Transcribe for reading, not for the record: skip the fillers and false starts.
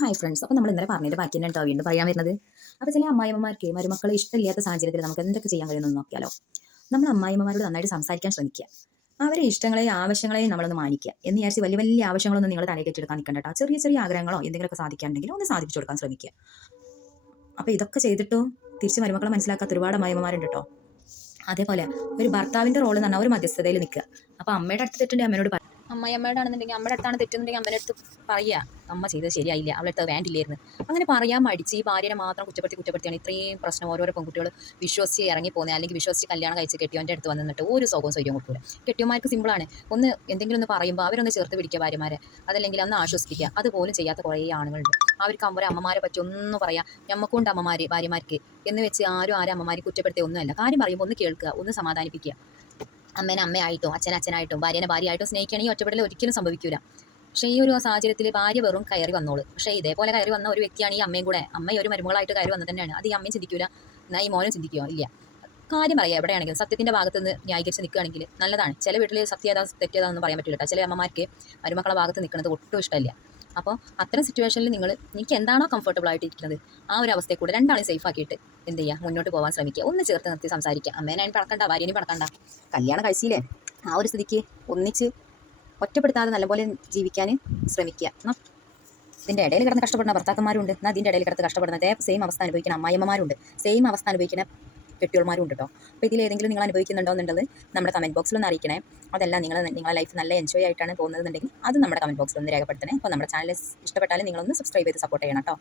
Hi friends. അപ്പോൾ നമ്മൾ ഇന്നലെ പറഞ്ഞതിൻ്റെ ബാക്കി തന്നെ കേട്ടോ വീണ്ടും പറയാൻ വരുന്നത്. അപ്പോൾ ചില അമ്മായിമ്മമാർക്ക് മരുമക്കളെ ഇഷ്ടമില്ലാത്ത സാഹചര്യത്തിൽ നമുക്ക് എന്തൊക്കെ ചെയ്യാൻ കഴിയുമെന്ന് നോക്കിയാലോ. നമ്മൾ അമ്മായിമ്മമാരോട് നന്നായിട്ട് സംസാരിക്കാൻ ശ്രമിക്കുക. അവരെ ഇഷ്ടങ്ങളെയും ആവശ്യങ്ങളെയും നമ്മളൊന്ന് മാനിക്കുക എന്ന് വിചാരിച്ച് വലിയ വലിയ ആവശ്യങ്ങളൊന്നും നിങ്ങൾ തലയിൽ കെട്ടിയെടുക്കാൻ നിൽക്കണ്ട കേട്ടോ. ചെറിയ ചെറിയ ആഗ്രഹങ്ങളോ എന്തെങ്കിലുമൊക്കെ സാധിക്കാനുണ്ടെങ്കിൽ ഒന്ന് സാധിച്ചു കൊടുക്കാൻ ശ്രമിക്കുക. അപ്പോൾ ഇതൊക്കെ ചെയ്തിട്ടോ തിരിച്ച് മരുമക്കളെ മനസ്സിലാക്കാത്ത ഒരുപാട് അമ്മായിമ്മമാരുണ്ട് കേട്ടോ. അതേപോലെ ഒരു ഭർത്താവിൻ്റെ റോൾ എന്ന് പറഞ്ഞാൽ ഒരു മധ്യസ്ഥതയിൽ നിൽക്കുക. അപ്പോൾ അമ്മയുടെ അടുത്ത് തെറ്റുണ്ടെങ്കിൽ അമ്മയോട് അമ്മയുടെ ആണെന്നുണ്ടെങ്കിൽ അമ്മയുടെ അടുത്താണ് തെറ്റുന്നുണ്ടെങ്കിൽ അമ്മയുടെ അടുത്ത് പറയുക, അമ്മ ചെയ്തത് ശരിയായില്ല, അവളുടെ അടുത്ത് വേണ്ടില്ലായിരുന്നു. അങ്ങനെ പറയാൻ മടിച്ച് ഈ ഭാര്യനെ മാത്രം കുറ്റപ്പെടുത്തിയാണ് ഇത്രയും പ്രശ്നം ഓരോരോ പെൺകുട്ടികൾ വിശ്വസിച്ച് ഇറങ്ങി പോകുന്നത്. അല്ലെങ്കിൽ വിശ്വസിച്ച് കല്യാണം കഴിച്ച് കെട്ടിയോൻ്റെ അടുത്ത് വന്നിട്ട് ഒരു സുഖവും സൗകര്യം കൊടുക്കില്ല. കെട്ടിയന്മാർക്ക് സിമ്പിളാണ്, ഒന്ന് എന്തെങ്കിലും ഒന്ന് പറയുമ്പോൾ അവരൊന്ന് ചേർത്ത് പിടിക്കുക ഭാര്യമാരെ, അതല്ലെങ്കിൽ ഒന്ന് ആശ്വസിപ്പിക്കുക. അതുപോലും ചെയ്യാത്ത കുറേ ആണുങ്ങളുണ്ട്. അവർക്ക് അവരെ അമ്മമാരെ പറ്റി ഒന്നും പറയാം, ഞമ്മക്കുണ്ട് അമ്മമാർ ഭാര്യമാർക്ക് എന്ന് വെച്ച് ആരും അമ്മമാരെ കുറ്റപ്പെടുത്തിയ ഒന്നുമല്ല. കാര്യം പറയുമ്പോൾ ഒന്ന് കേൾക്കുക, ഒന്ന് സമാധാനിപ്പിക്കുക. അമ്മേനെ അമ്മയായിട്ടോ അച്ഛനായിട്ടോ ഭാര്യനെ ഭാര്യയായിട്ടോ സ്നേഹിക്കുകയാണെങ്കിൽ ഒറ്റപ്പെടൽ ഒരിക്കലും സംഭവിക്കില്ല. പക്ഷേ ഈ ഒരു സാഹചര്യത്തിൽ ഭാര്യ വെറും കയറി വന്നോളൂ. പക്ഷേ ഇതേപോലെ കയറി വന്ന ഒരു വ്യക്തിയാണ് ഈ അമ്മയും കൂടെ. അമ്മ ഒരു മരുമകളായിട്ട് കയറി വന്നത് തന്നെയാണ്. അത് ഈ അമ്മയും ചിന്തിക്കില്ല, എന്നാൽ ഈ മോനും ചിന്തിക്കുകയോ ഇല്ല. കാര്യം പറയാം, എവിടെയാണെങ്കിലും സത്യത്തിൻ്റെ ഭാഗത്ത് നിന്ന് ന്യായീകരിച്ച് നിൽക്കുകയാണെങ്കിൽ നല്ലതാണ്. ചില വീട്ടിൽ സത്യത തെറ്റിയതാണെന്ന് പറയാൻ പറ്റില്ല. ചില അമ്മമാർക്ക് മരുമക്കളെ ഭാഗത്ത് നിൽക്കുന്നത് ഒട്ടും ഇഷ്ടമില്ല. അപ്പോൾ അത്തരം സിറ്റുവേഷനിൽ നിങ്ങൾക്ക് എന്താണോ കംഫർട്ടബിൾ ആയിട്ടിരിക്കുന്നത് ആ ഒരു അവസ്ഥയെ കൂടെ രണ്ടാളും സേഫ് ആക്കിയിട്ട് എന്ത് ചെയ്യുക, മുന്നോട്ട് പോകാൻ ശ്രമിക്കുക. ഒന്ന് ചേർത്ത് നിർത്തി സംസാരിക്കുക. അമ്മേനെ പടക്കണ്ട, ഭാര്യനെയും പടക്കണ്ട, കല്യാണം കഴിച്ചില്ലേ, ആ ഒരു സ്ഥിതിക്ക് ഒന്നിച്ച് ഒറ്റപ്പെടുത്താതെ നല്ലപോലെ ജീവിക്കാൻ ശ്രമിക്കുക. എന്നാൽ ഇതിൻ്റെ ഇടയിൽ കിടന്ന് കഷ്ടപ്പെടുന്ന ഭർത്താക്കന്മാരുണ്ട്, എന്നാൽ അതിൻ്റെ ഇടയിൽ കിടന്ന് കഷ്ടപ്പെടുന്ന അതേ സെയിം അവസ്ഥ അനുഭവിക്കുന്ന അമ്മായിമ്മമാരുണ്ട്, സെയിം അവസ്ഥ അനുഭവിക്കുന്ന കെട്ടിയോൾമാരും ഉണ്ട് കേട്ടോ. അപ്പോൾ ഇതിലേതെങ്കിലും നിങ്ങൾ അനുഭവിക്കുന്നുണ്ടോ എന്നുള്ളത് നമ്മുടെ കമൻറ്റ് ബോക്സിലൊന്ന് അറിയിക്കണേ. അതല്ല നിങ്ങളെ ലൈഫ് നല്ല എൻജോയ് ആയിട്ടാണ് പോകുന്നതെന്നുണ്ടെങ്കിൽ അത് നമ്മുടെ കമൻറ്റ് ബോക്സിൽ ഒന്ന് രേഖപ്പെടുത്തണേ. അപ്പോൾ നമ്മുടെ ചാനൽ ഇഷ്ടപ്പെട്ടാലും നിങ്ങളൊന്ന് സബ്സ്ക്രൈബ് ചെയ്ത് സപ്പോർട്ട് ചെയ്യണം കേട്ടോ.